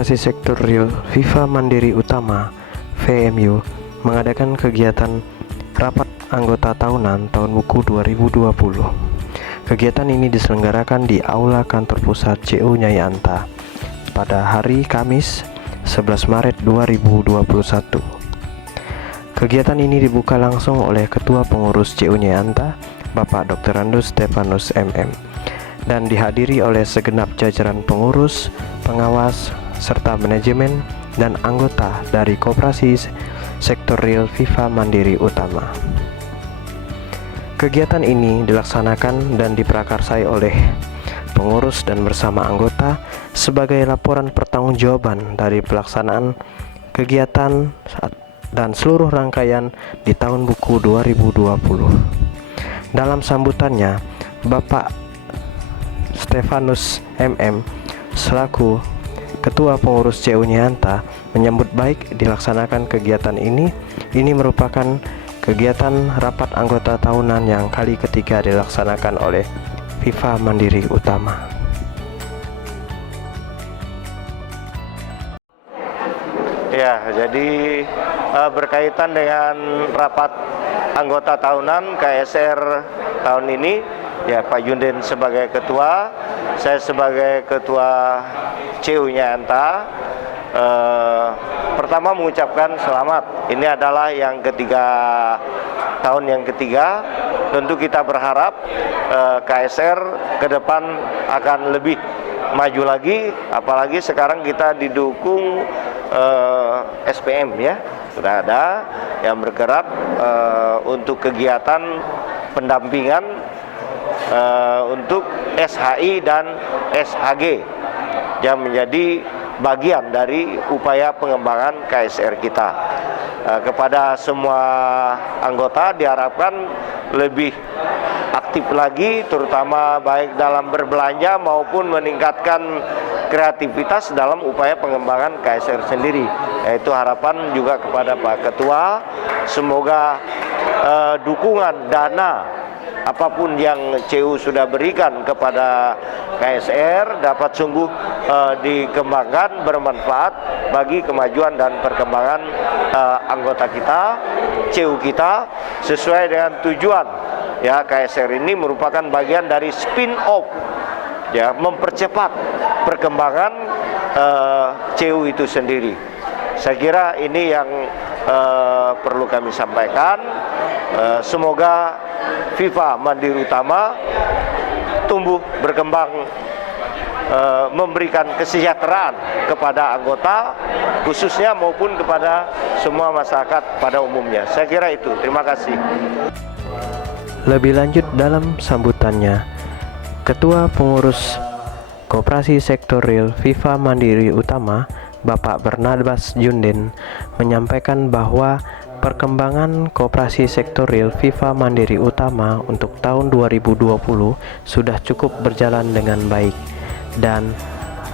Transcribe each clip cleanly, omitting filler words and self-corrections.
Koperasi Sektor Real Viva Mandiri Utama (VMU) mengadakan kegiatan rapat anggota tahunan tahun buku 2020. Kegiatan ini diselenggarakan di Aula Kantor Pusat CU Nyai Anta pada hari Kamis 11 Maret 2021. Kegiatan ini dibuka langsung oleh Ketua Pengurus CU Nyai Anta, Bapak Dr. Randus Stefanus MM, dan dihadiri oleh segenap jajaran pengurus, pengawas, serta manajemen dan anggota dari Koperasi Sektor Real Viva Mandiri Utama. Kegiatan ini dilaksanakan dan diprakarsai oleh pengurus dan bersama anggota sebagai laporan pertanggungjawaban dari pelaksanaan kegiatan dan seluruh rangkaian di tahun buku 2020. Dalam sambutannya, Bapak Stefanus MM selaku Ketua Pengurus CU Nyai Anta menyambut baik dilaksanakan kegiatan ini. Ini merupakan kegiatan rapat anggota tahunan yang kali ketiga dilaksanakan oleh Viva Mandiri Utama. Ya, jadi berkaitan dengan rapat anggota tahunan KSR tahun ini, ya Pak Yunden sebagai ketua, saya sebagai ketua CU Nyai Anta, pertama mengucapkan selamat. Ini adalah yang ketiga, tahun yang ketiga. Tentu kita berharap KSR ke depan akan lebih maju lagi, apalagi sekarang kita didukung SPM, ya, sudah ada yang bergerak untuk kegiatan pendampingan untuk SHI dan SHG yang menjadi bagian dari upaya pengembangan KSR kita. Kepada semua anggota diharapkan lebih aktif lagi, terutama baik dalam berbelanja maupun meningkatkan kreativitas dalam upaya pengembangan KSR sendiri. Yaitu harapan juga kepada Pak Ketua, semoga dukungan dana apapun yang CU sudah berikan kepada KSR dapat sungguh dikembangkan, bermanfaat bagi kemajuan dan perkembangan anggota kita, CU kita, sesuai dengan tujuan. Ya, KSR ini merupakan bagian dari spin-off, ya, mempercepat perkembangan CU itu sendiri. Saya kira ini yang perlu kami sampaikan. Semoga Viva Mandiri Utama tumbuh berkembang, memberikan kesejahteraan kepada anggota khususnya maupun kepada semua masyarakat pada umumnya. Saya kira itu. Terima kasih. Lebih lanjut dalam sambutannya, Ketua Pengurus Koperasi Sektor Real Viva Mandiri Utama, Bapak Barnabas Yunden, menyampaikan bahwa perkembangan Koperasi Sektor Real Viva Mandiri Utama untuk tahun 2020 sudah cukup berjalan dengan baik, dan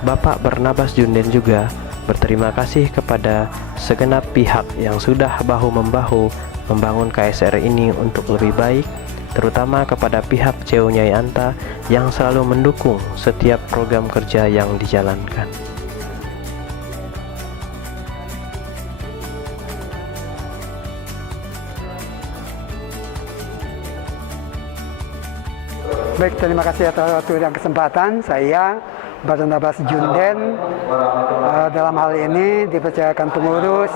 Bapak Barnabas Yunden juga berterima kasih kepada segenap pihak yang sudah bahu-membahu membangun KSR ini untuk lebih baik, terutama kepada pihak CU Nyai Anta yang selalu mendukung setiap program kerja yang dijalankan. Baik, terima kasih atas waktu dan kesempatan. Saya Barnabas Yunden dalam hal ini dipercayakan pengurus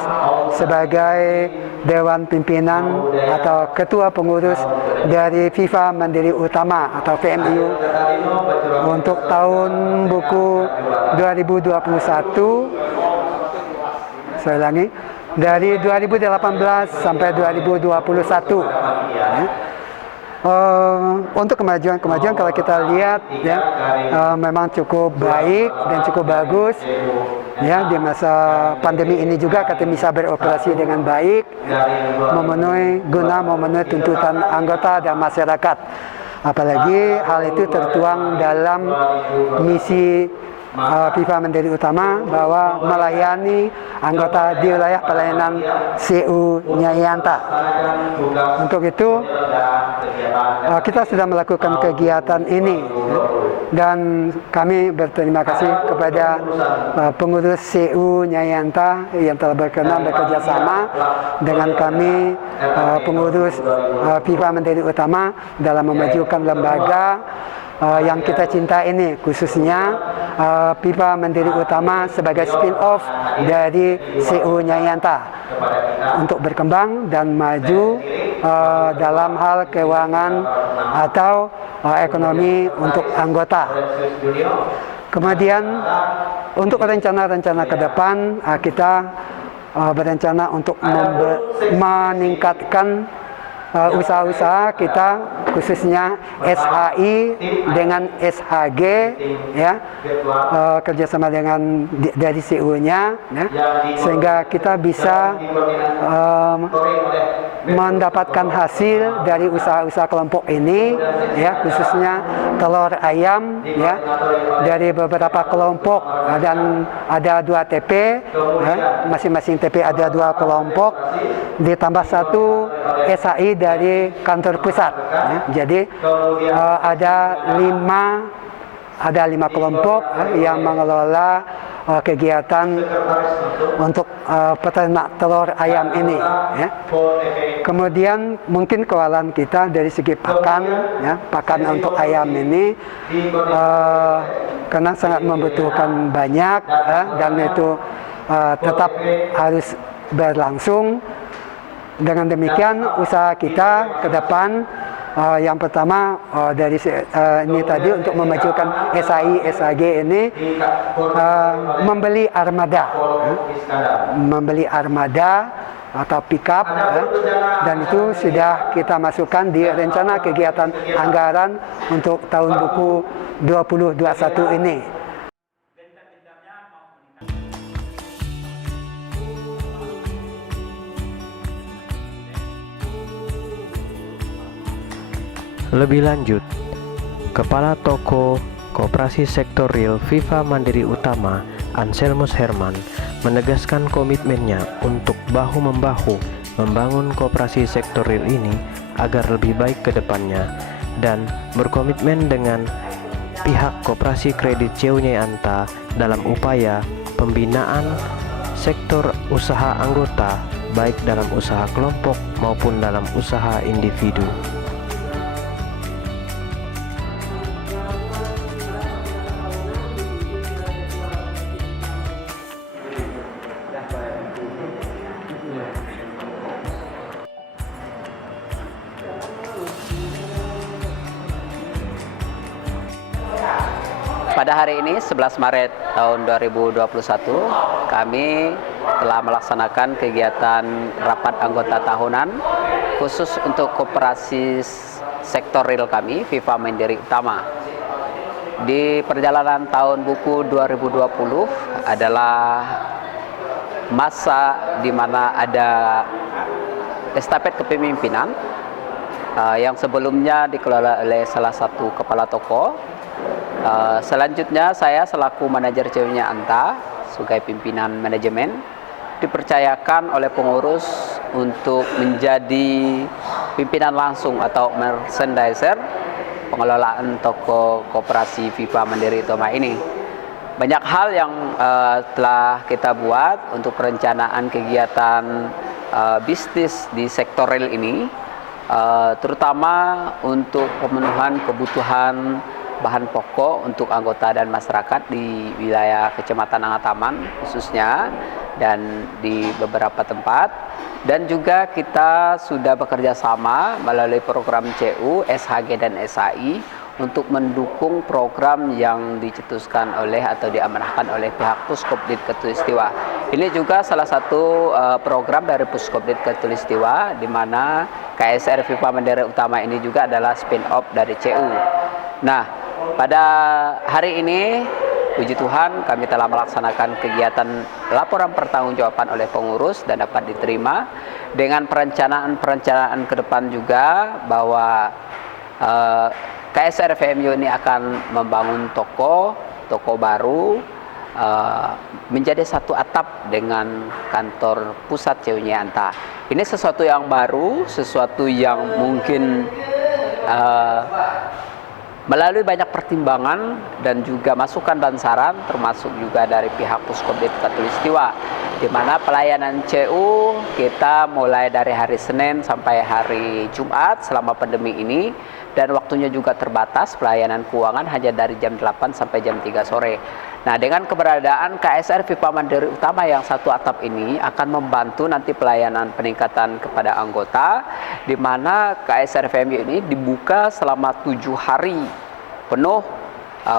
sebagai Dewan Pimpinan atau Ketua Pengurus dari Viva Mandiri Utama atau VMU untuk tahun buku 2021. Saya ulangi, dari 2018 sampai 2021. Untuk kemajuan kalau kita lihat, ya, memang cukup baik dan cukup bagus, ya. Di masa pandemi ini juga kita bisa beroperasi dengan baik, memenuhi tuntutan anggota dan masyarakat. Apalagi hal itu tertuang dalam misi FIFA Mandiri Utama bahwa melayani anggota di wilayah pelayanan CU Nyayanta. Untuk itu kita sudah melakukan kegiatan ini dan kami berterima kasih kepada pengurus CU Nyayanta yang telah berkenan bekerja sama dengan kami pengurus FIFA Mandiri Utama dalam memajukan lembaga yang kita cinta ini, khususnya FIFA Mandiri Utama sebagai spin-off dari CU Nyayanta untuk berkembang dan maju dalam hal keuangan atau ekonomi untuk anggota. Kemudian untuk rencana-rencana ke depan kita berencana untuk meningkatkan usaha-usaha kita, khususnya SHI dengan SHG, ya, kerjasama dengan dari CU-nya, ya, sehingga kita bisa mendapatkan hasil dari usaha-usaha kelompok ini, ya, khususnya telur ayam, ya, dari beberapa kelompok dan ada 2 TP, ya, masing-masing TP ada 2 kelompok, ditambah 1 SHI dari kantor pusat, ya. Jadi ada 5 kelompok yang mengelola kegiatan untuk peternak telur ayam ini, ya. Kemudian mungkin kewalahan kita dari segi pakan, ya, pakan untuk ayam ini karena sangat membutuhkan banyak, ya, dan itu tetap harus berlangsung. Dengan demikian usaha kita ke depan yang pertama dari ini tadi untuk memajukan SHI SHG ini membeli armada atau pickup, dan itu sudah kita masukkan di rencana kegiatan anggaran untuk tahun buku 2021 ini. Lebih lanjut, Kepala Toko Koperasi Sektor Real FIFA Mandiri Utama, Anselmus Herman, menegaskan komitmennya untuk bahu-membahu membangun koperasi sektor real ini agar lebih baik ke depannya, dan berkomitmen dengan pihak Koperasi Kredit CU Nyayanta dalam upaya pembinaan sektor usaha anggota, baik dalam usaha kelompok maupun dalam usaha individu. Pada hari ini 11 Maret tahun 2021 kami telah melaksanakan kegiatan rapat anggota tahunan khusus untuk koperasi sektor real kami FIFA Mandiri Utama. Di perjalanan tahun buku 2020 adalah masa di mana ada estafet kepemimpinan yang sebelumnya dikelola oleh salah satu kepala toko. Selanjutnya saya selaku manajer CU Nyayanta sebagai pimpinan manajemen dipercayakan oleh pengurus untuk menjadi pimpinan langsung atau merchandiser pengelolaan toko koperasi FIFA Mandiri Utama ini. Banyak hal yang telah kita buat untuk perencanaan kegiatan bisnis di sektor real ini, terutama untuk pemenuhan kebutuhan bahan pokok untuk anggota dan masyarakat di wilayah Kecamatan Angataman khususnya dan di beberapa tempat, dan juga kita sudah bekerja sama melalui program CU, SHG dan SHI untuk mendukung program yang dicetuskan oleh atau diamanahkan oleh pihak Puskopdit Katulistiwa. Ini juga salah satu program dari Puskopdit Katulistiwa di mana KSR FIFA Mandiri Utama ini juga adalah spin-off dari CU. Nah, pada hari ini, puji Tuhan, kami telah melaksanakan kegiatan laporan pertanggungjawaban oleh pengurus dan dapat diterima dengan perencanaan ke depan juga bahwa KSR FMU ini akan membangun toko toko baru menjadi satu atap dengan kantor pusat CU Nyayanta. Ini sesuatu yang baru, sesuatu yang mungkin melalui banyak pertimbangan dan juga masukan dan saran, termasuk juga dari pihak Puskomdit Katulistiwa, di mana pelayanan CU kita mulai dari hari Senin sampai hari Jumat selama pandemi ini, dan waktunya juga terbatas. Pelayanan keuangan hanya dari jam 8 sampai jam 3 sore. Nah, dengan keberadaan KSR Viva Mandiri Utama yang satu atap ini akan membantu nanti pelayanan peningkatan kepada anggota, di mana KSR VMU ini dibuka selama 7 hari penuh,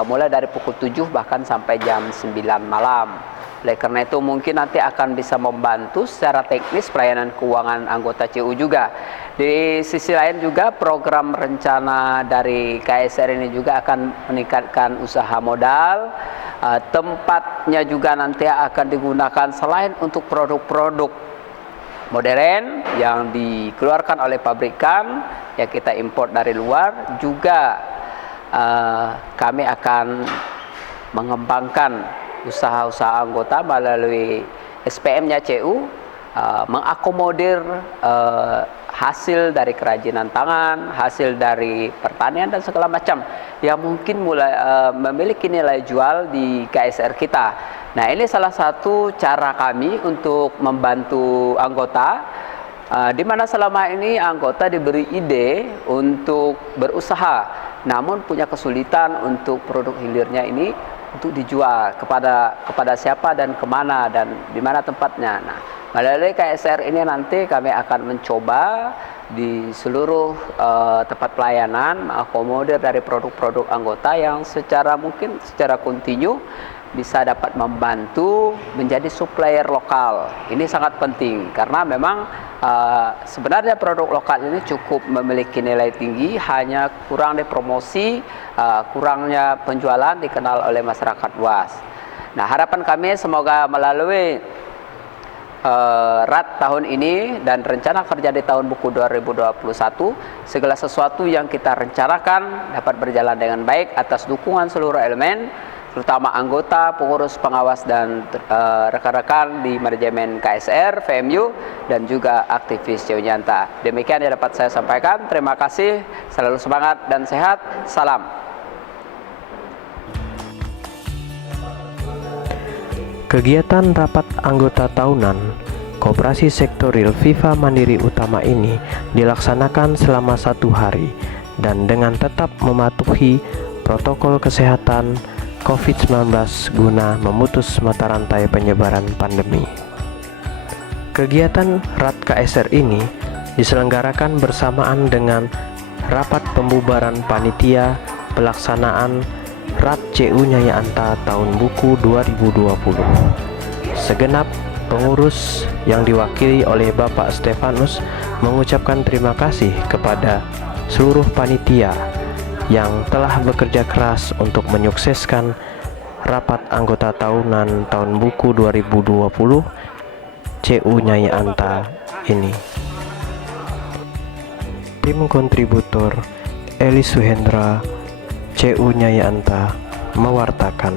mulai dari pukul 7 bahkan sampai jam 9 malam. Oleh karena itu mungkin nanti akan bisa membantu secara teknis pelayanan keuangan anggota CU juga. Di sisi lain juga program rencana dari KSR ini juga akan meningkatkan usaha modal. Tempatnya juga nanti akan digunakan selain untuk produk-produk modern yang dikeluarkan oleh pabrikan yang kita import dari luar, juga kami akan mengembangkan usaha-usaha anggota melalui SPM-nya CU, mengakomodir hasil dari kerajinan tangan, hasil dari pertanian dan segala macam yang mungkin mulai memiliki nilai jual di KSR kita. Nah, ini salah satu cara kami untuk membantu anggota, di mana selama ini anggota diberi ide untuk berusaha, namun punya kesulitan untuk produk hilirnya ini untuk dijual kepada siapa dan kemana dan di mana tempatnya. Nah, melalui KSR ini nanti kami akan mencoba di seluruh tempat pelayanan mengakomodir dari produk-produk anggota yang mungkin secara kontinu bisa dapat membantu menjadi supplier lokal. Ini sangat penting karena memang sebenarnya produk lokal ini cukup memiliki nilai tinggi, hanya kurang dipromosi, kurangnya penjualan dikenal oleh masyarakat luas. Nah, harapan kami semoga melalui RAT tahun ini dan rencana kerja di tahun buku 2021, segala sesuatu yang kita rencanakan dapat berjalan dengan baik atas dukungan seluruh elemen, terutama anggota, pengurus, pengawas, dan rekan-rekan di manajemen KSR, VMU, dan juga aktivis CU Nyayanta. Demikian yang dapat saya sampaikan. Terima kasih, selalu semangat dan sehat. Salam. Kegiatan rapat anggota tahunan Koperasi Sektor Real Viva Mandiri Utama ini dilaksanakan selama 1 hari dan dengan tetap mematuhi protokol kesehatan COVID-19 guna memutus mata rantai penyebaran pandemi. Kegiatan RAT KSR ini diselenggarakan bersamaan dengan rapat pembubaran panitia pelaksanaan RAT CU Nyayanta tahun buku 2020. Segenap pengurus yang diwakili oleh Bapak Stefanus mengucapkan terima kasih kepada seluruh panitia yang telah bekerja keras untuk menyukseskan rapat anggota tahunan tahun buku 2020 CU Nyayanta ini. Tim kontributor Eli Suhendra, CU Nyayanta mewartakan.